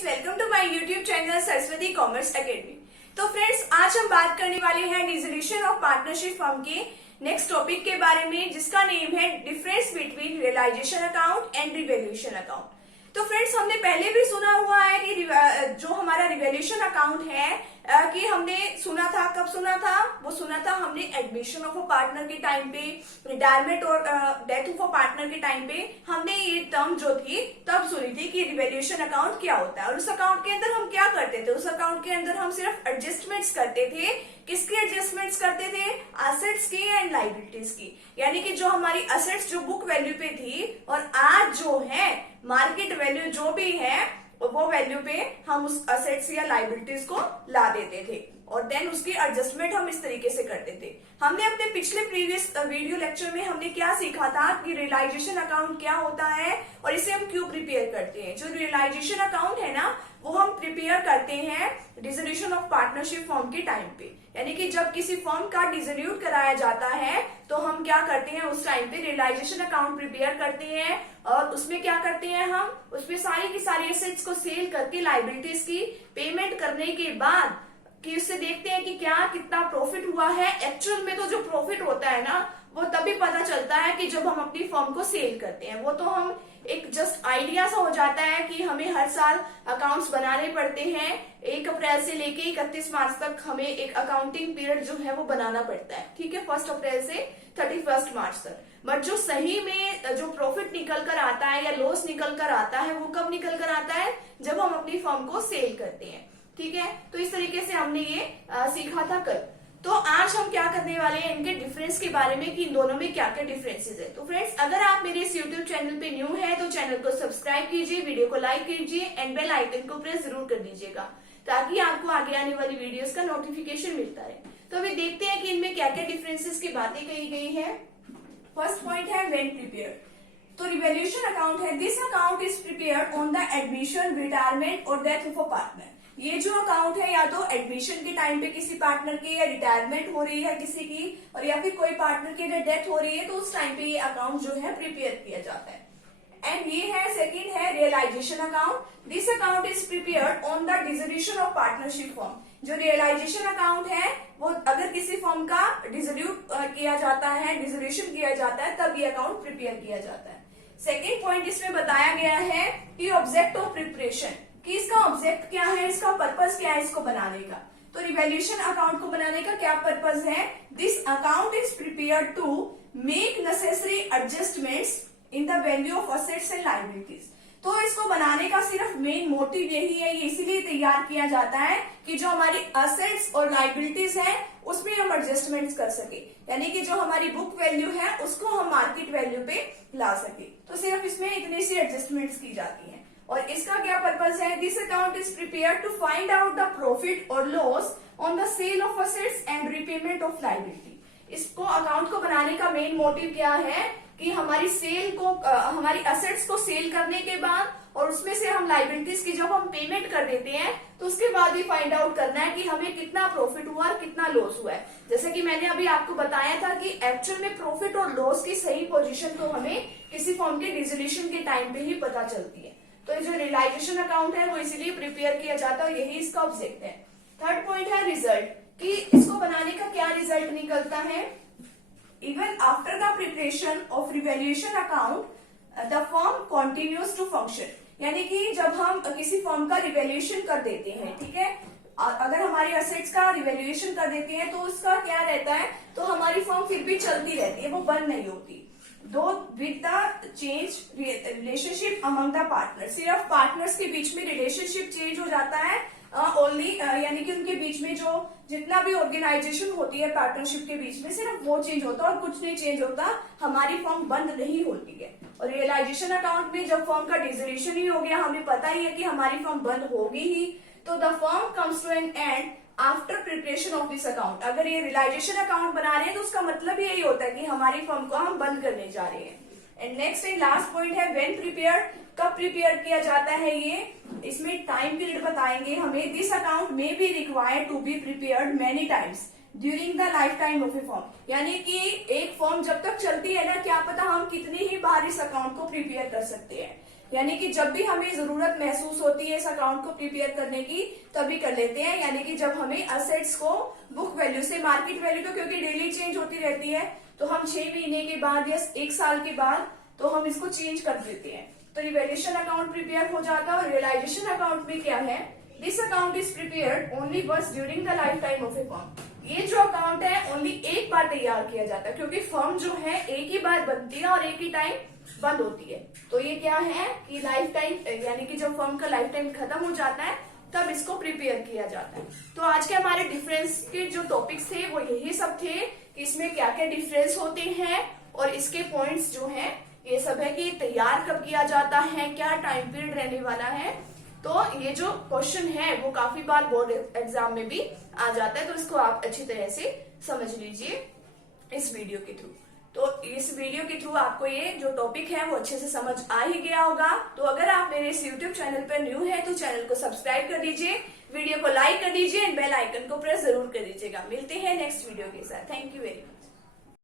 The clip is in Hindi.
Friends, welcome to my YouTube channel Saraswati commerce academy. तो फ्रेंड्स, आज हम बात करने वाले हैं डिसोल्यूशन ऑफ पार्टनरशिप फर्म के नेक्स्ट टॉपिक के बारे में, जिसका नेम है difference between realisation account and revaluation account. तो फ्रेंड्स, हमने पहले भी सुना हुआ है कि जो हमारा रिवैल्यूएशन अकाउंट है कि हमने सुना था, कब सुना था? वो सुना था हमने एडमिशन ऑफ अ पार्टनर के टाइम पे, रिटायरमेंट और डेथ ऑफ अ पार्टनर के टाइम पे हमने ये टर्म जो थी तब सुनी थी कि रिवैल्यूएशन अकाउंट क्या होता है। और उस अकाउंट के अंदर हम क्या करते थे? उस अकाउंट के अंदर हम सिर्फ एडजस्टमेंट्स करते थे। किसकी एडजस्टमेंट्स करते थे? एसेट्स की एंड लायबिलिटीज की। यानी कि जो हमारी एसेट्स जो बुक वैल्यू पे थी और आज जो है मार्केट वैल्यू जो भी है वो वैल्यू पे हम उस एसेट्स या लायबिलिटीज को ला देते थे और देन उसकी एडजस्टमेंट हम इस तरीके से करते थे। हमने अपने पिछले प्रीवियस वीडियो लेक्चर में हमने क्या सीखा था कि रियलाइजेशन अकाउंट क्या होता है और इसे हम क्यों प्रिपेयर करते हैं। जो रियलाइजेशन अकाउंट है ना, वो हम प्रिपेयर करते हैं डिसोल्यूशन ऑफ पार्टनरशिप फर्म के टाइम पे। यानी कि जब किसी फर्म का डिसोल्यूट कराया जाता है तो हम क्या करते हैं, उस टाइम पे रियलाइजेशन अकाउंट प्रिपेयर करते हैं और उसमें क्या करते हैं, हम उसमें सारी की सारी एसेट्स को सेल करके लायबिलिटीज की पेमेंट करने के बाद कि उससे देखते हैं कि क्या कितना प्रॉफिट हुआ है। एक्चुअल में तो जो प्रॉफिट होता है ना, वो तभी पता चलता है कि जब हम अपनी फर्म को सेल करते हैं। वो तो हम एक जस्ट आइडिया सा हो जाता है कि हमें हर साल अकाउंट्स बनाने पड़ते हैं। 1 अप्रैल से लेके 31 मार्च तक हमें एक अकाउंटिंग पीरियड जो है वो बनाना पड़ता है, ठीक है, 1 अप्रैल से 31 मार्च तक। बट जो सही में जो प्रॉफिट निकल कर आता है या लॉस निकल कर आता है, वो कब निकल कर आता है? जब हम अपनी फर्म को सेल करते हैं, ठीक है। तो इस तरीके से हमने ये सीखा था कल। तो आज हम क्या करने वाले हैं, इनके डिफरेंस के बारे में कि इन दोनों में क्या क्या डिफरेंसेस है। तो फ्रेंड्स, अगर आप मेरे इस यूट्यूब चैनल पे न्यू है तो चैनल को सब्सक्राइब कीजिए, वीडियो को लाइक कीजिए एंड बेल आइकन को प्रेस जरूर कर दीजिएगा ताकि आपको आगे आने वाली वीडियोस का नोटिफिकेशन मिलता रहे। तो अभी देखते हैं कि इनमें क्या क्या डिफरेंसेस की बातें कही गई है। फर्स्ट पॉइंट है व्हेन प्रिपेयर्ड। तो रिवैल्यूएशन अकाउंट है, this account is prepared on the admission, retirement और डेथ ऑफ अ पार्टनर। ये जो अकाउंट है या तो एडमिशन के टाइम पे किसी पार्टनर की या रिटायरमेंट हो रही है किसी की, और या फिर कोई पार्टनर की अगर डेथ हो रही है तो उस टाइम पे ये अकाउंट जो है प्रिपेयर किया जाता है। एंड ये है सेकंड है realisation account. This account is prepared on the dissolution of partnership firm. जो रियलाइजेशन अकाउंट है वो अगर किसी फर्म का डिसोल्यूट किया जाता है, डिसोल्यूशन किया जाता है, तब ये अकाउंट प्रिपेयर किया जाता है। सेकेंड पॉइंट इसमें बताया गया है कि ऑब्जेक्ट ऑफ प्रिपरेशन, कि इसका ऑब्जेक्ट क्या है, इसका पर्पस क्या है इसको बनाने का। तो रिवैल्यूएशन अकाउंट को बनाने का क्या पर्पस है? This account is prepared to make necessary adjustments in the value of assets and liabilities. तो इसको बनाने का सिर्फ मेन मोटिव यही है, ये इसीलिए तैयार किया जाता है कि जो हमारी असेट्स और लायबिलिटीज है उसमें हम एडजस्टमेंट्स कर सके। यानी कि जो हमारी बुक वैल्यू है उसको हम मार्केट वैल्यू पे ला सके। तो सिर्फ इसमें इतनी सी एडजस्टमेंट्स की जाती है। और इसका क्या पर्पस है? This account is prepared to find out the profit और loss on the sale of assets and repayment of liability. इसको अकाउंट को बनाने का मेन मोटिव क्या है कि हमारी सेल को, हमारी असेट्स को सेल करने के बाद और उसमें से हम लायबिलिटीज की जब हम पेमेंट कर देते हैं तो उसके बाद ही फाइंड आउट करना है कि हमें कितना प्रॉफिट हुआ और कितना लॉस हुआ है। जैसे कि मैंने अभी आपको बताया था कि एक्चुअल में प्रॉफिट और लॉस की सही पोजीशन तो हमें किसी फर्म के डिसोल्यूशन के टाइम पे ही पता चलती है। तो जो रियलाइजेशन अकाउंट है वो इसीलिए प्रिपेयर किया जाता है, यही इसका ऑब्जेक्ट है। थर्ड पॉइंट है रिजल्ट, कि इसको बनाने का क्या रिजल्ट निकलता है। Even after the preparation of revaluation account the firm continues to function. यानी कि जब हम किसी फर्म का रिवैल्यूएशन कर देते हैं, ठीक है, अगर हमारी एसेट्स का रिवैल्यूएशन कर देते हैं तो उसका क्या रहता है, तो हमारी फर्म फिर भी चलती रहती है, वो बंद नहीं होती। दो with the change relationship among the partner, सिर्फ पार्टनर्स के बीच में रिलेशनशिप चेंज हो जाता है ओनली, यानी कि उनके बीच में जो जितना भी ऑर्गेनाइजेशन होती है पार्टनरशिप के बीच में सिर्फ वो चेंज होता है और कुछ नहीं चेंज होता, हमारी फर्म बंद नहीं होती है। और रियलाइजेशन अकाउंट में जब फर्म का डिसोल्यूशन ही हो गया, हमें पता ही है कि हमारी फर्म बंद होगी ही, तो the firm comes to an end after preparation of this account. अगर ये रियलाइजेशन अकाउंट बना रहे हैं तो उसका मतलब यही होता है कि हमारी फर्म को हम बंद करने जा रहे हैं। And next and last point है व्हेन प्रिपेयर्ड, कब प्रिपेयर किया जाता है ये, इसमें टाइम पीरियड बताएंगे हमें। This account may be required to be prepared many times during the life time of a firm. यानी कि एक फर्म जब तक चलती है ना, क्या पता हम कितनी ही बार इस अकाउंट को प्रिपेयर कर सकते हैं। यानी कि जब भी हमें जरूरत महसूस होती है इस अकाउंट को प्रिपेयर करने की तभी कर लेते हैं, यानी कि जब हमें असेट्स को बुक वैल्यू से मार्केट वैल्यू तो क्योंकि डेली चेंज होती रहती है तो हम 6 महीने के बाद या 1 साल के बाद तो हम इसको चेंज कर देते हैं, तो रिवैल्यूएशन अकाउंट प्रिपेयर हो जाता है। और रियलाइजेशन अकाउंट में क्या है, this account is prepared only once during the life time of a firm. ये जो अकाउंट है ओनली एक बार तैयार किया जाता है, क्योंकि फर्म जो है एक ही बार बनती है और एक ही टाइम बंद होती है। तो ये क्या है कि लाइफ टाइम, यानी कि जब फर्म का लाइफ टाइम खत्म हो जाता है तब इसको प्रिपेयर किया जाता है। तो आज के हमारे डिफरेंस के जो टॉपिक्स थे वो यही सब थे कि इसमें क्या क्या डिफरेंस होते हैं और इसके पॉइंट्स जो हैं ये सब है कि तैयार कब किया जाता है, क्या टाइम पीरियड रहने वाला है। तो ये जो क्वेश्चन है वो काफी बार बोर्ड एग्जाम में भी आ जाता है, तो इसको आप अच्छी तरह से समझ लीजिए इस वीडियो के थ्रू। तो इस वीडियो के थ्रू आपको ये जो टॉपिक है वो अच्छे से समझ आ ही गया होगा। तो अगर आप मेरे इस यूट्यूब चैनल पर न्यू है तो चैनल को सब्सक्राइब कर दीजिए, वीडियो को लाइक कर दीजिए एंड बेल आइकन को प्रेस जरूर कर दीजिएगा। मिलते हैं नेक्स्ट वीडियो के साथ। Thank you very much.